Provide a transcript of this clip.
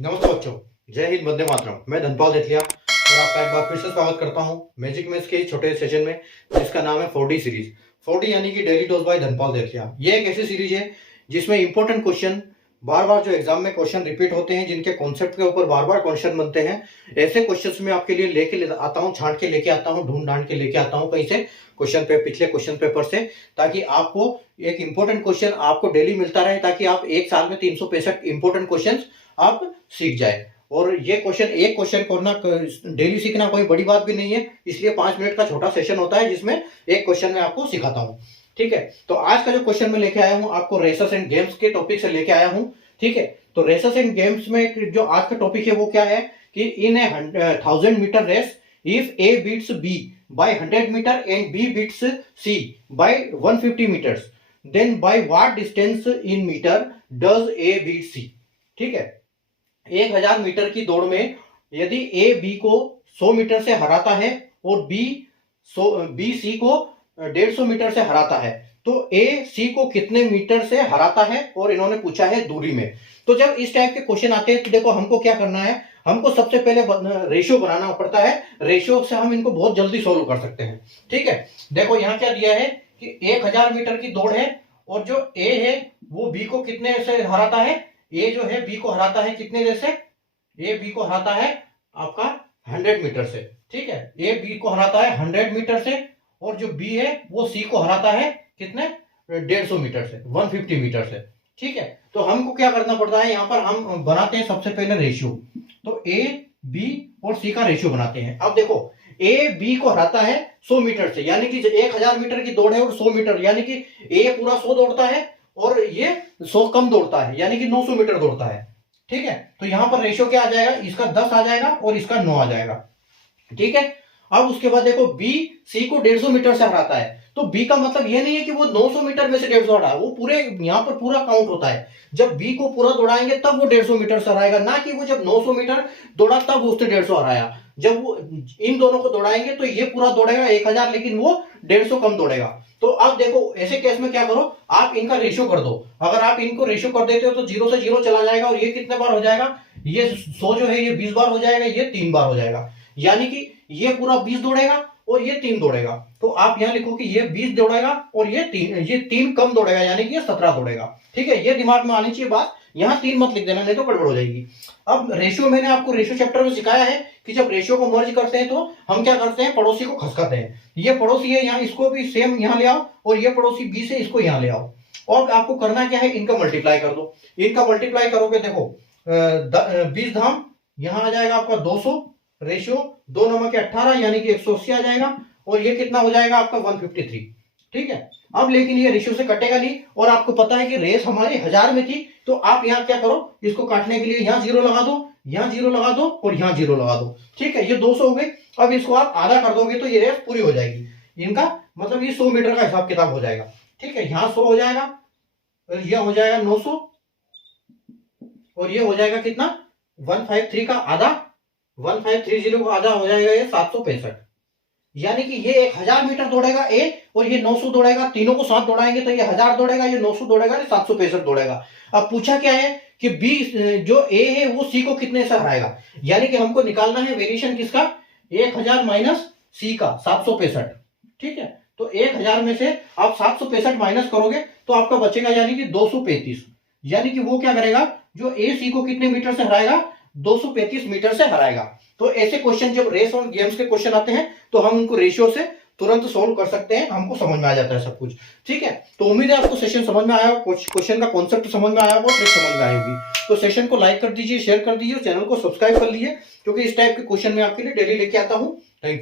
नमस्कार बच्चों, जय हिंद, वंदे मातरम। मैं धनपाल देथलिया और आपका एक बार फिर से स्वागत करता हूं मैजिक मैथ्स के छोटे सेशन में, जिसका नाम है 4D सीरीज। 4D यानी कि डेली डोज बाय धनपाल देथलिया। ये एक ऐसी सीरीज है जिसमें इंपॉर्टेंट क्वेश्चन बार बार जो एग्जाम में क्वेश्चन रिपीट होते हैं, जिनके कॉन्सेप्ट के ऊपर बार बार क्वेश्चन बनते हैं, ऐसे क्वेश्चंस में आपके लिए लेके आता हूँ, छांट के लेके आता हूँ, ढूंढ ढांड के लेके आता हूँ कहीं से क्वेश्चन पे, पिछले क्वेश्चन पेपर से, ताकि आपको एक इंपॉर्टेंट क्वेश्चन आपको डेली मिलता रहे, ताकि आप एक साल में 365 इंपॉर्टेंट क्वेश्चन आप सीख जाए। और ये क्वेश्चन, एक क्वेश्चन करना डेली सीखना कोई बड़ी बात भी नहीं है, इसलिए 5 मिनट का छोटा सेशन होता है जिसमें एक क्वेश्चन मैं आपको सिखाता हूँ। ठीक है, तो आज का जो क्वेश्चन मैं लेके आया हूँ आपको रेसेस एंड गेम्स के टॉपिक से लेके आया हूँ। ठीक है, तो रेसेस एंड गेम्स में जो आज का टॉपिक है वो क्या है कि in a 1000 metre race, if A beats B by 100 metre and B beats C by 150 metres, then by what distance in metre does A beat C. ठीक है, 1000 मीटर की दौड़ में यदि ए बी को 100 मीटर से हराता है और बी सी को 150 मीटर से हराता है, तो ए सी को कितने मीटर से हराता है, और इन्होंने पूछा है दूरी में। तो जब इस टाइप के क्वेश्चन आते हैं तो देखो हमको क्या करना है, हमको सबसे पहले रेशियो बनाना पड़ता है। रेशियो से हम इनको बहुत जल्दी सोल्व कर सकते हैं। ठीक है, देखो यहाँ क्या दिया है कि 1000 मीटर की दौड़ है और जो ए है वो बी को कितने से हराता है, ए जो है बी को हराता है कितने देर से, ए बी को हराता है आपका 100 मीटर से। ठीक है, ए बी को हराता है 100 मीटर से, और जो बी है वो सी को हराता है कितने, 150 मीटर से, 150 मीटर से। ठीक है, तो हमको क्या करना पड़ता है, यहाँ पर हम बनाते हैं सबसे पहले रेशियो। तो ए बी और सी का रेशियो बनाते हैं। अब देखो ए बी को हराता है 100 मीटर से, यानी कि 1000 मीटर की दौड़ है और 100 मीटर, यानी कि ए पूरा 100 दौड़ता है और ये 100 कम दौड़ता है, यानी कि 900 मीटर दौड़ता है। ठीक है, तो यहां पर रेशियो क्या आ जाएगा, इसका 10 आ जाएगा और इसका 9 आ जाएगा। ठीक है, अब उसके बाद देखो बी सी को 150 मीटर से हराता है, तो बी का मतलब ये नहीं है कि वो 900 मीटर में से 150 हरा, वो पूरे यहां पर पूरा काउंट होता है। जब बी को पूरा दौड़ाएंगे तब वो 150 मीटर से हराएगा, ना कि वो जब 900 मीटर दौड़ा तब उसने 150 हराया। जब वो इन दोनों को दौड़ाएंगे तो ये पूरा दौड़ेगा 1000, लेकिन वो 150 कम दौड़ेगा। तो अब देखो ऐसे केस में क्या करो, आप इनका रेशियो कर दो। अगर आप इनको रेशियो कर देते हो तो 0 से 0 चला जाएगा, और ये कितने बार हो जाएगा, ये 100 जो है ये 20 बार हो जाएगा, ये 3 बार हो जाएगा, यानी कि ये पूरा 20 दौड़ेगा और ये 3 दौड़ेगा। तो आप यहां लिखो कि ये 20 दौड़ेगा और ये 3 कम दौड़ेगा, यानी कि ये 17 दौड़ेगा। ठीक है, ये दिमाग में आनी चाहिए बात, यहां 3 मत लिख देना, नहीं तो गड़बड़ हो जाएगी। अब रेशियो मैंने आपको रेशियो चैप्टर में सिखाया है कि जब रेशियो को मर्ज करते हैं तो हम क्या करते हैं, पड़ोसी को खसकाते हैं। ये पड़ोसी है यहाँ, इसको भी सेम यहाँ ले आओ, और ये पड़ोसी बी से इसको यहाँ ले आओ। और आपको करना क्या है, इनका मल्टीप्लाई कर दो। इनका मल्टीप्लाई करोगे, देखो 20 धाम यहां आ जाएगा आपका 200, रेशियो 2 नमक 18, यानी कि 180 आ जाएगा, और ये कितना हो जाएगा आपका 153। ठीक है, अब लेकिन ये रेशियो से कटेगा नहीं, और आपको पता है कि रेस हमारी 1000 में थी, तो आप यहाँ क्या करो, इसको काटने के लिए यहाँ 0 लगा दो, यहाँ 0 लगा दो और यहाँ 0 लगा दो। ठीक है, ये 200 हो गए। अब इसको आप आधा कर दोगे तो ये रेस पूरी हो जाएगी। इनका मतलब ये 100 मीटर का हिसाब किताब हो जाएगा। ठीक है, यहाँ 100 हो जाएगा, और यह हो जाएगा 900, और ये हो जाएगा कितना, 153 का आधा, 1530 का आधा हो जाएगा ये 765, यानी कि ये 1000 मीटर दौड़ेगा ए, और ये 900 दौड़ेगा। तीनों को साथ दौड़ाएंगे तो ये 1000 दौड़ेगा, ये 900 दौड़ेगा, ये 765 दौड़ेगा। अब पूछा क्या है कि बी जो ए है वो सी को कितने से हराएगा, यानी कि हमको निकालना है वेरिएशन किसका, 1000 माइनस सी का 765। ठीक है, तो 1000 में से आप 765 माइनस करोगे तो आपका बचेगा यानी कि 235, यानी कि वो क्या करेगा, जो ए सी को कितने मीटर से हराएगा, 235 मीटर से हराएगा। तो ऐसे क्वेश्चन जब रेस और गेम्स के क्वेश्चन आते हैं तो हम उनको रेशियो से तुरंत सोल्व कर सकते हैं, हमको समझ में आ जाता है सब कुछ। ठीक है, तो उम्मीद है आपको सेशन समझ में आया हो, कुछ क्वेश्चन का कॉन्सेप्ट समझ में आया होगा, ट्रिक समझ में आई होगी। तो सेशन को लाइक कर दीजिए, शेयर कर दीजिए, चैनल को सब्सक्राइब कर लीजिए, क्योंकि इस टाइप के क्वेश्चन मैं आपके लिए डेली लेके आता हूं। Thank you.